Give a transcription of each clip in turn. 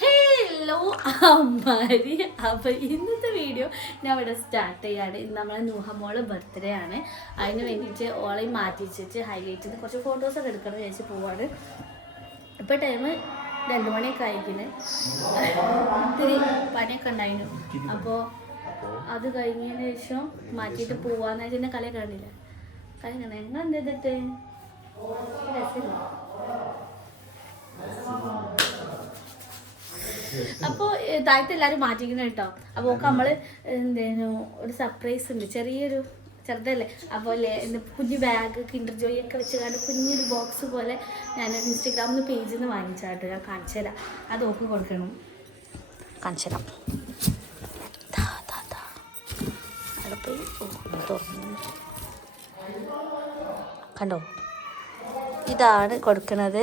Hello അമ്മാരി. അപ്പോൾ ഇന്നത്തെ video ഞാൻ ഇവിടെ സ്റ്റാർട്ട് ചെയ്യാണ്. ഇന്ന് നമ്മളെ നൂഹമോള് ബർത്ത്ഡേ ആണ്. അതിന് വേണ്ടിയിട്ട് ഓളെയും മാറ്റി വെച്ചിട്ട് ഹൈലൈറ്റ് ചെയ്ത് കുറച്ച് ഫോട്ടോസൊക്കെ എടുക്കണം വിചാരിച്ച് പോവാണ്. ഇപ്പോൾ ടൈം 2 മണിയൊക്കെ ആയിരിക്കുന്നു. ഇത്തിരി പണിയൊക്കെ ഉണ്ടായിരുന്നു. അപ്പോൾ അത് കഴിഞ്ഞതിന് ശേഷം മാറ്റിയിട്ട് പോവാന്ന് വെച്ചാൽ എന്നെ കളി കാണില്ല. കളി കാണാൻ നിങ്ങൾ എന്ത് ചെയ്തിട്ട് രസമില്ല. അപ്പോൾ താഴത്തെ എല്ലാവരും മാറ്റിക്കണം കേട്ടോ. അപ്പോൾ നമ്മൾ എന്തേനു ഒരു സർപ്രൈസ് ഉണ്ട്, ചെറുതല്ലേ. അപ്പോൾ കുഞ്ഞു ബാഗ് കിൻഡർ ജോയ് ഒക്കെ വെച്ച് കണ്ട് കുഞ്ഞൊരു ബോക്സ് പോലെ ഞാൻ ഇൻസ്റ്റഗ്രാമിൽ പേജിൽ നിന്ന് വാങ്ങിച്ചാട്ടോ. ഞാൻ കാണിച്ചു തരാം. അത് ഓക്ക് കൊടുക്കണം. കാണിച്ചു തരാം. അവിടെ പോയി തുറന്നു കണ്ടോ, ഇതാണ് കൊടുക്കണത്.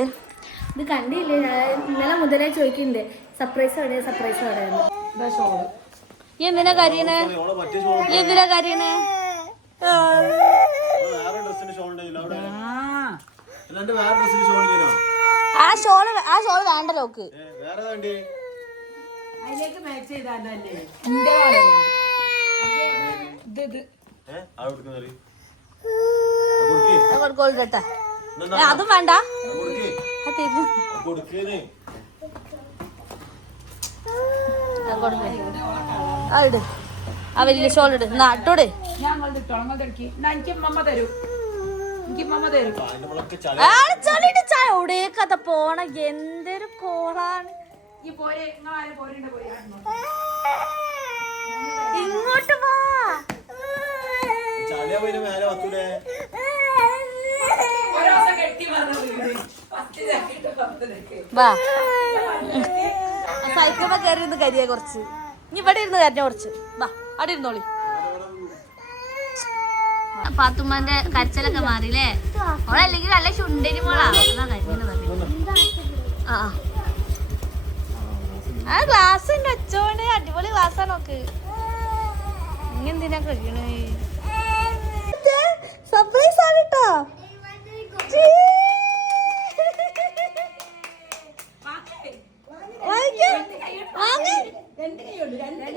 ഇത് കണ്ടില്ലേ, ഇന്നലെ മുതലേ ചോദിക്കുന്നുണ്ട് സർപ്രൈസ് എവിടെ, സർപ്രൈസ് എവിടെയാണ്. എന്തിനാ കരയണേ? ആ ഷോള് വേണ്ട ലോക്ക്. അതും വേണ്ട. ഇട് ആ വലിയ ഷോൾ ഇട്. നാട്ടോട് എവിടേക്കഥ പോണ. എന്തൊരു കോളാണ്. ഇങ്ങോട്ട് വാ. വാ, സൈക്കിളിൽ കയറി ഇരുന്ന് കരിയ കുറച്ച്. ഇനി ഇവിടെ ഇരുന്ന് കരഞ്ഞ കുറച്ച്. വാ, അവിടെ ഇരുന്നോളി. പാത്തുമ്മന്റെ കരച്ചിലൊക്കെ മാറിയില്ലേ? ഓളല്ലെങ്കിൽ നല്ല ചുണ്ടരി മോളാ. ആ ഗ്ലാസ് ഉണ്ട് വെച്ചോണ്ട്. അടിപൊളി ഗ്ലാസ്സാ നോക്ക്. ഇനി എന്തിനാ കഴിക്കണേ? സർപ്രൈസ് ആണ് കേട്ടോ.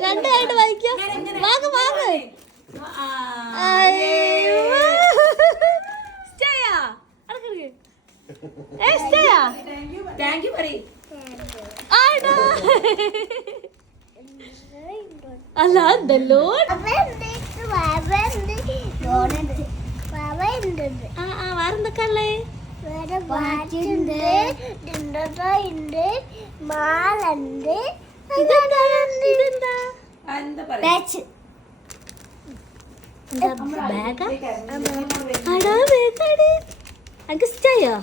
രണ്ടായിട്ട് വായിക്കാം. അല്ല എന്തല്ലോ വേറെന്തൊക്കെ ഉള്ളേ? മാലുണ്ട്. ഇഷ്ടായോ?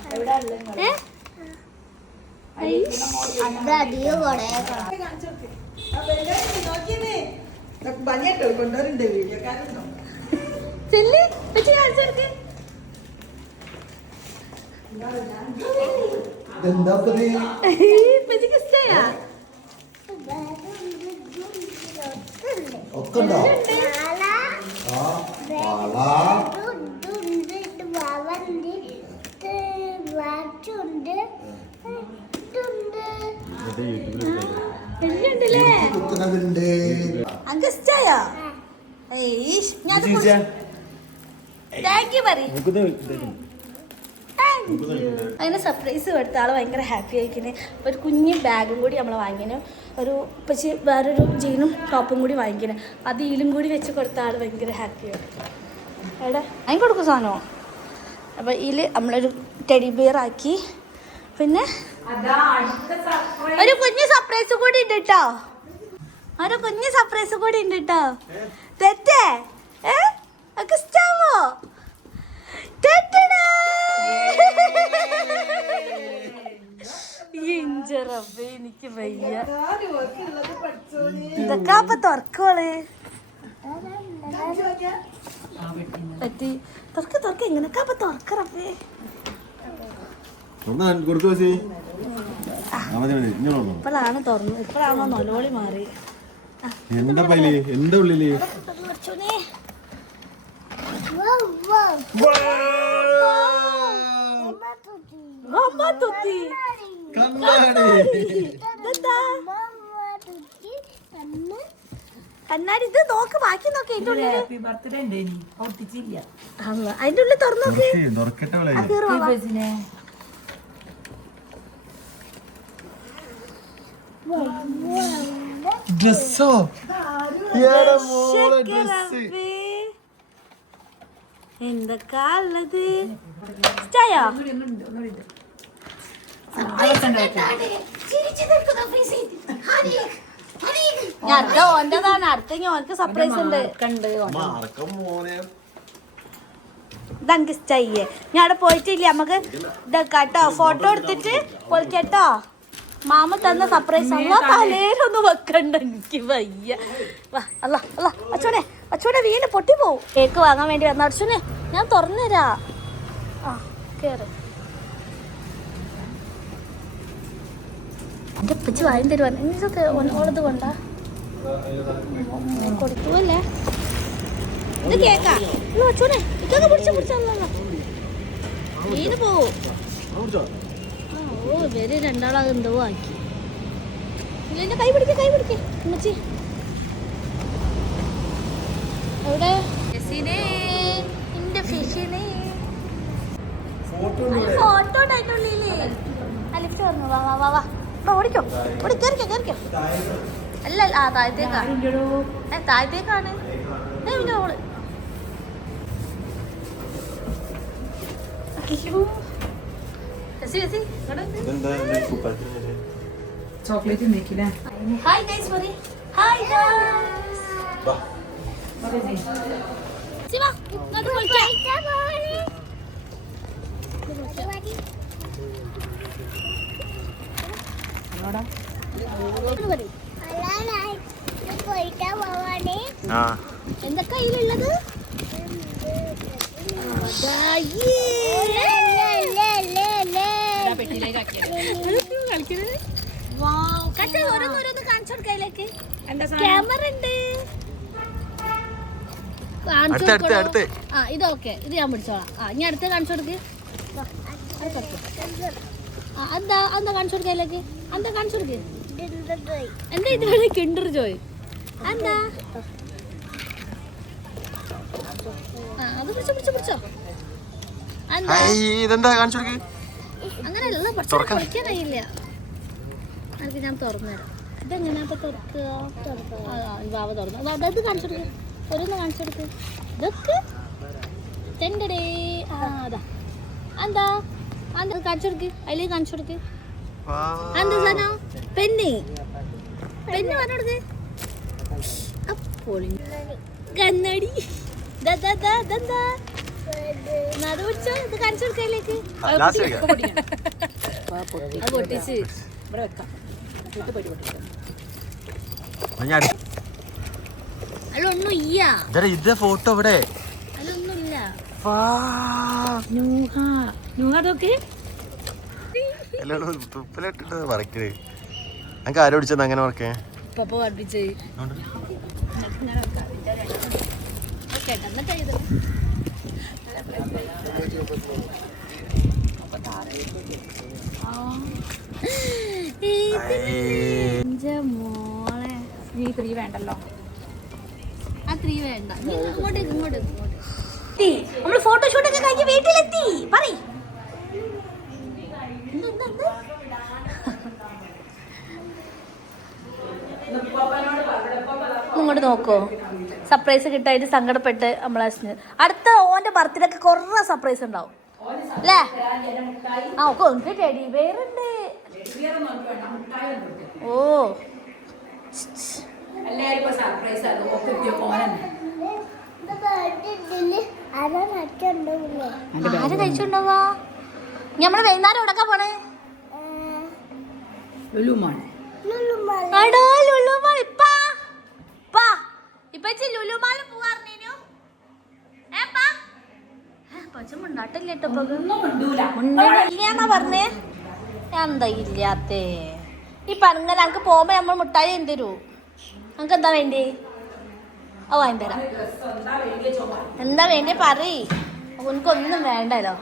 അതിന് സർപ്രൈസ് കൊടുത്ത ആള് ഭയങ്കര ഹാപ്പി ആയിരിക്കുന്നത്. ഒരു കുഞ്ഞ് ബാഗും കൂടി നമ്മൾ വാങ്ങിക്കണം. ഒരു പക്ഷേ വേറൊരു ജീനും ടോപ്പും കൂടി വാങ്ങിക്കണം. അത് ഇതിലും കൂടി വെച്ച് കൊടുത്ത ആൾ ഭയങ്കര ഹാപ്പിയാണ്. എവിടെ അതിന് കൊടുക്കും സാധനമോ? അപ്പോൾ ഇതിൽ നമ്മളൊരു ടെഡി ബിയർ ആക്കി. പിന്നെ ഒരു കുഞ്ഞ് സർപ്രൈസ് കൂടി ഉണ്ട് കേട്ടോ. തെറ്റേ ഇഷ്ടാവോ? എനിക്ക് വയ്യ. ഇതൊക്കെ അപ്പൊ തുറക്കോള് പറ്റി. തുറക്ക ഇങ്ങനൊക്കെ അപ്പൊ തുറക്കറപ്പേ. ഇപ്പോഴാണ് തുറന്നു. ഇപ്പോഴാണോ നൊലോളി മാറി. എന്താ ഉള്ളില്? കണ്ണാടി ഇത് നോക്ക്, ബാക്കി നോക്ക്. അതിന്റെ ഉള്ളിൽ തുറന്നു ഡ്രസ്സോ? എന്തൊക്കെ ഉള്ളത്? ചായോ അടുത്ത ഓന്റെതാണ്. അടുത്ത ഓനക്ക് സർപ്രൈസ് ഉണ്ട്. കണ്ട് ഇതെനിക്ക് ഇഷ്ടമായില്ലേ? ഞാൻ അവിടെ പോയിട്ടില്ലേ, നമുക്ക് ഇതൊക്കെ കേട്ടോ, ഫോട്ടോ എടുത്തിട്ട് പൊളിക്കട്ടോ. മാമ തന്ന സർപ്രൈസ് തലേലൊന്നും വെക്കണ്ട, എനിക്ക് വയ്യ. വാ അല്ല അല്ല അച്ഛനെ, അച്ഛനെ വീണ്ടും പൊട്ടിപ്പോവും. കേക്ക് വാങ്ങാൻ വേണ്ടി വന്ന അച്ഛനെ ഞാൻ തുറന്നുതരാ. ആ കേറ്. എൻ്റെ ഉപ്പച്ചി വാങ്ങി തരുവാണ്. ഇതൊക്കെ ഓളത് കൊണ്ടാ കൊടുത്തു അല്ലേ? ഇത് കേക്കാ അച്ഛനെ, ഇതൊക്കെ പിടിച്ചല്ല വീണ് പോവും. ഓ ഇവര് രണ്ടാളത് എന്തോ ആക്കി. ഇല്ല കൈ പിടിക്കേ ഉമ്മച്ചി. എവിടെ എന്റെ ഫിഷിനെ ഫോട്ടോ ഉണ്ടായിട്ടുള്ളില്ലേ? ലിഫ്റ്റ് വന്നു. വാ വാ വാ വാ ഓടിക്കോ, കേറിക്കോ. അല്ല ആ താഴത്തേക്കാണ്, താഴത്തേക്കാണ്. ഓള് ചോക്ലേറ്റ് മേക്കില്ലേ? ഹായ് ഗൈസ് പറയ്. Hi guys. ശിവ ഇങ്ങോട്ട് വിളിക്കാം. എന്തൊക്കെ കയ്യിലുള്ളത്? ഓരോന്നോരോന്ന് കാണിച്ചു കൊടുക്കയിലേക്ക്. ക്യാമറ ഉണ്ട്. ആ ഇതൊക്കെ ഇത് ഞാൻ പിടിച്ചോളാം. ആ ഇനി അടുത്ത് കാണിച്ചു കൊടുക്ക്. എന്താ എന്താ കാണിച്ചു കൊടുക്കയിലേക്ക്? എന്താ കാണിച്ചു കൊടുക്ക്. എന്താ ഇത് വേണേ കിണ്ടർ ജോയ്. എന്താ അത് പിടിച്ചോ. അങ്ങനെയല്ല പഠിക്കാനായില്ല. എനിക്ക് ഞാൻ തുറന്നുതരാം. ഇതെങ്ങനെയാ തുറക്കുക? ബാബ തുറന്നു. അതായത് കാണിച്ചു കൊടുക്കുക. ഓരോന്ന് കാണിച്ചു കൊടുക്കുക. ഇതൊക്കെ തെണ്ടടേ. ആ അതാ എന്താ എന്താ കാണിച്ചു കൊടുക്ക്. അതിലേക്ക് കാണിച്ചു കൊടുക്ക്. എന്താ സാധനം? പെന്ന് പറഞ്ഞോടുക്ക്. അപ്പോൾ കണ്ണാടി ഇതെന്താ നടു പിടിച്ചോ. ഇത് കാണിച്ചു കൊടുക്കയിലേക്ക്. അത് പൊട്ടിച്ച് ഇവിടെ വെക്കാം. അതിലൊന്നും ഇല്ല. ഫോട്ടോ ഇവിടെ അതിലൊന്നുമില്ല. അതൊക്കെ തുപ്പലിട്ടിട്ട് മറക്കേ. എനിക്ക് ആരോ പിടിച്ചത് അങ്ങനെ മറക്കേ? പപ്പ പഠിപ്പിച്ച് മോളെ. നീ 3 വേണ്ടല്ലോ. ആ 3 വേണ്ട. ഇങ്ങോട്ട് നമ്മള് ഫോട്ടോഷൂട്ടൊക്കെ കഴിഞ്ഞ് വീട്ടിലെത്തി. പറയ് ഇങ്ങോട്ട് നോക്കോ. സർപ്രൈസ് കിട്ടായിട്ട് സങ്കടപ്പെട്ട് നമ്മളെ അടുത്ത ഓന്റെ ബർത്ത്ഡേക്ക് കുറേ സർപ്രൈസ് ഉണ്ടാവും അല്ലേ? ആ ഒക്കെ ഉണ്ട്. ടെഡി ബെയർ ഉണ്ട്. ഓ ആര് കഴിച്ചുണ്ടാവാ? നമ്മള് വൈകുന്നേരം എവിടൊക്കെ പോണേ? ലുലുമാള് പോവാറിനു പറഞ്ഞേ. എന്താ ഇല്ലാത്തേ ഈ പറഞ്ഞാൽ ഞങ്ങക്ക് പോകുമ്പോ നമ്മൾ മുട്ടായി എന്തരൂ? ഞങ്ങക്ക് എന്താ വേണ്ടേ? ഓ വാങ്ങി തരാം. എന്താ വേണ്ടേ പറയ്. എനിക്കൊന്നും വേണ്ടല്ലോ.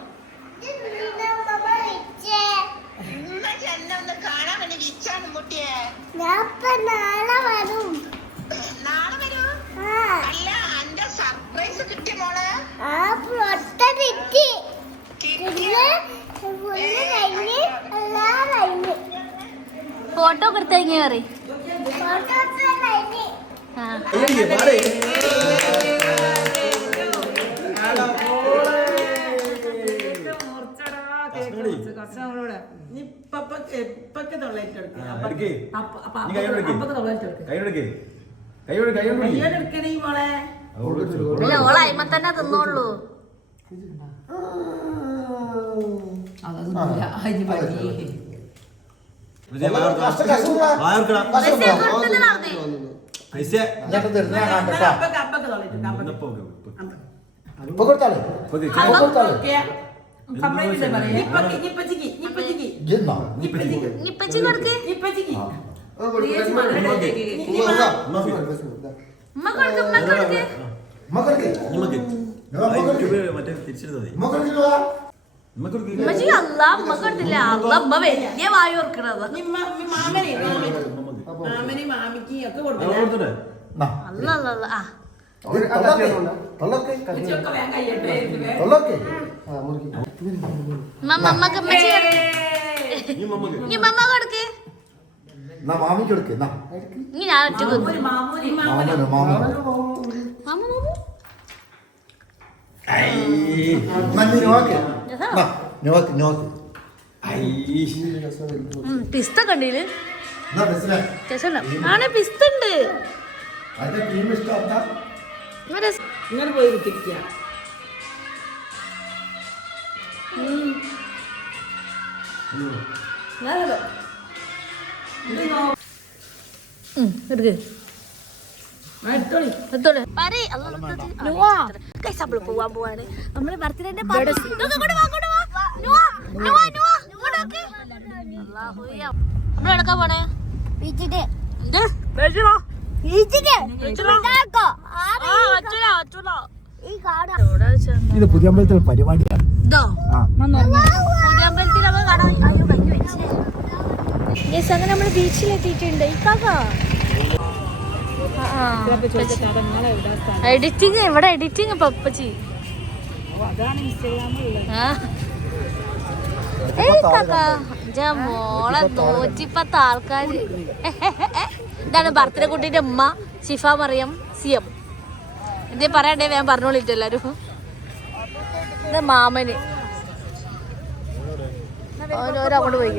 എന്നെ ഒന്ന് കാണാൻ വേണ്ടി വിളിച്ചാണ് മുട്ടിയെ. നാളെ വരും. നാളെ വരൂ. അല്ല എന്റെ സർപ്രൈസ് കിട്ടിയ മോളെ. ഫോട്ടോ കൊടുത്ത ഇങ്ങനെ അല്ല ഓള അയിമ തന്നെ തിന്നോളൂ. ഇപ്പച്ചി കൊടുക്ക്. ഉമ്മ കൊടുക്ക്. ഉമ്മച്ചി അല്ല ഉമ്മ കൊടുത്തില്ല. അല്ല ഉമ്മ വലിയ വായു ഓർക്കണത്. അല്ല അല്ല അല്ല ആ മമ്മക്ക് ഉമ്മച്ചി നീ മമ്മ കൊടുക്ക്. ഇനി ഞാൻ ഒറ്റ പിസ്ത കണ്ടീല് ആണെ പിസ്ത ഉണ്ട്. ഇങ്ങനെ പോയി കുത്തിരിക്കുക. പോവാൻ പോവാണ് നമ്മള് ബർത്ത്ഡേന്റെ നമ്മളെടുക്കാൻ പോണേ ഇത് പുതിയ അമ്പലത്തിലെ പരിപാടിയാണ്. അങ്ങനെ നമ്മള് ബീച്ചിലെത്തിയിട്ടുണ്ട്. എഡിറ്റിങ് ഇവിടെ എഡിറ്റിങ് പപ്പച്ചി മോളെ 110 ആൾക്കാര്. ഇതാണ് ബർത്ത്ഡേ കുട്ടീന്റെ ഉമ്മ ഷിഫ മറിയം സിയം. എന്തേ പറയണ്ടേ വേഗം പറഞ്ഞോളിട്ട് എല്ലാരും. ഇത് മാമന് ഓരോരോ അങ്ങോട്ട് പോയി.